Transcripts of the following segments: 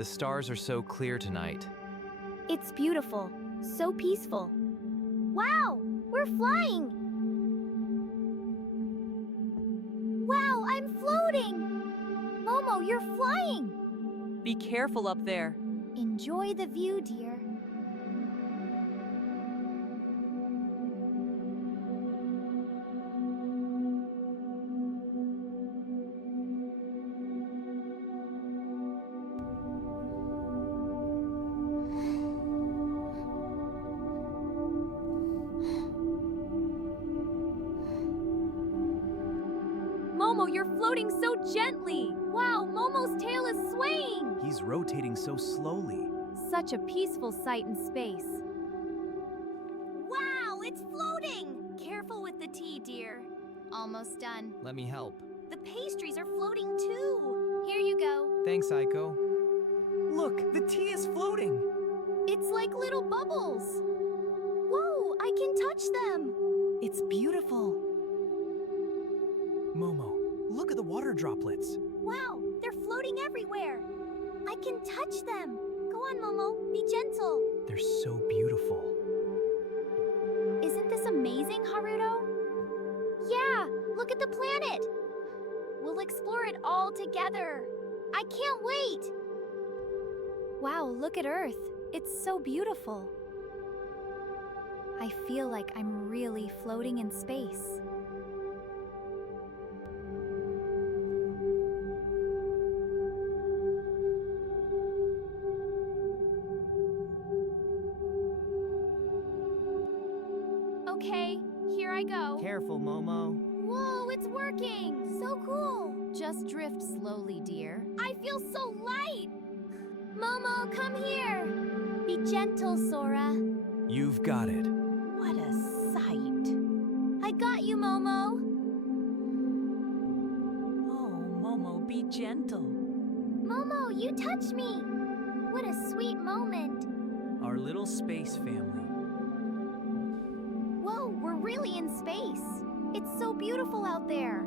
The stars are so clear tonight. It's beautiful, so peaceful. Wow, we're flying! Wow, I'm floating! Momo, you're flying! Be careful up there. Enjoy the view, dear. Momo, you're floating so gently. Wow, Momo's tail is swaying! He's rotating so slowly. Such a peaceful sight in space. Wow, it's floating! Careful with the tea, dear. Almost done. Let me help. The pastries are floating too. Here you go. Thanks, Aiko. Look, the tea is floating. It's like little bubbles. Whoa, I can touch them. It's beautiful. Momo, look at the water droplets. Wow, they're floating everywhere. I can touch them. Go on, Momo, be gentle. They're so beautiful. Isn't this amazing, Haruto? Yeah, look at the planet. We'll explore it all together. I can't wait. Wow, look at Earth. It's so beautiful. I feel like I'm really floating in space. Okay, here I go. Careful, Momo. Whoa, it's working! So cool! Just drift slowly, dear. I feel so light! Momo, come here! Be gentle, Sora. You've got it. What a sight. I got you, Momo! Oh, Momo, be gentle. Momo, you touched me! What a sweet moment! Our little space family. Whoa, we're really in space! It's so beautiful out there!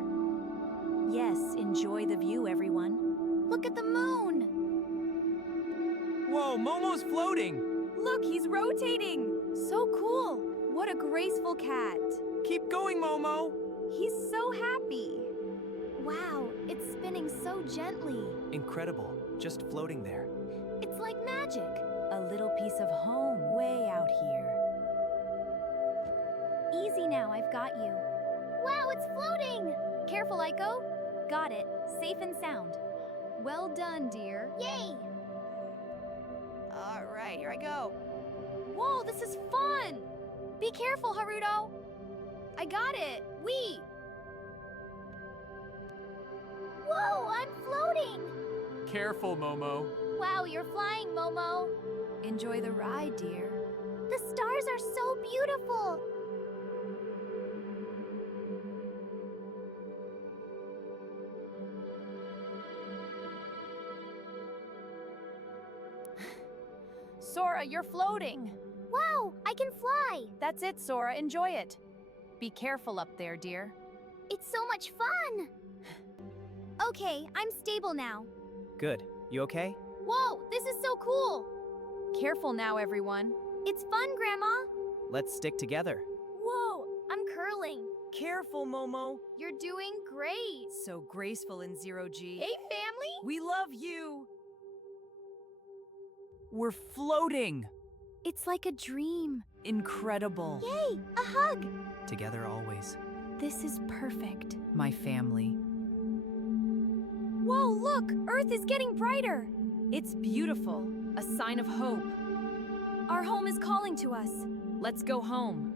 Yes, enjoy the view, everyone. Look at the moon! Whoa, Momo's floating. Look, he's rotating. So cool. What a graceful cat. Keep going, Momo. He's so happy. Wow, it's spinning so gently. Incredible, just floating there. It's like magic. A little piece of home way out here. Easy now, I've got you. Wow, it's floating! Careful, Aiko. Got it. Safe and sound. Well done, dear. Yay! All right, here I go. Whoa, this is fun! Be careful, Haruto! I got it! Wee! Whoa, I'm floating! Careful, Momo. Wow, you're flying, Momo! Enjoy the ride, dear. The stars are so beautiful! Sora, you're floating. Wow, I can fly! That's it, Sora. Enjoy it. Be careful up there, dear. It's so much fun! Okay, I'm stable now. Good. You okay? Whoa, this is so cool! Careful now, everyone. It's fun, Grandma! Let's stick together. Whoa, I'm curling. Careful, Momo. You're doing great! So graceful in Zero-G. Hey, family! We love you. We're floating. It's like a dream. Incredible. Yay, a hug! Together always. This is perfect. My family. Whoa, look! Earth is getting brighter! It's beautiful. A sign of hope. Our home is calling to us. Let's go home.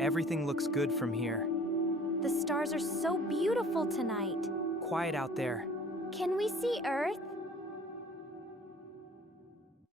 Everything looks good from here. The stars are so beautiful tonight. Quiet out there. Can we see Earth?